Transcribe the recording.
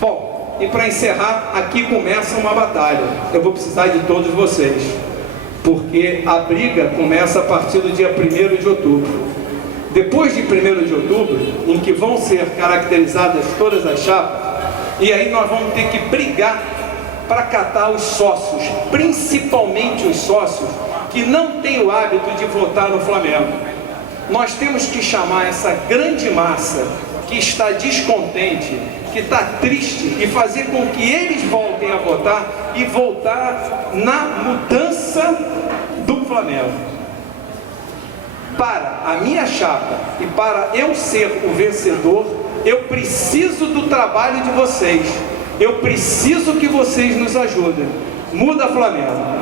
Bom, e para encerrar, aqui começa uma batalha. Eu vou precisar de todos vocês, porque a briga começa a partir do dia 1º de outubro. Depois de 1º de outubro, em que vão ser caracterizadas todas as chapas, e aí nós vamos ter que brigar para catar os sócios, principalmente os sócios que não têm o hábito de votar no Flamengo. Nós temos que chamar essa grande massa que está descontente, que está triste, e fazer com que eles voltem a votar e voltar na mudança do Flamengo. Para a minha chapa e para eu ser o vencedor, eu preciso do trabalho de vocês. Eu preciso que vocês nos ajudem. Muda Flamengo!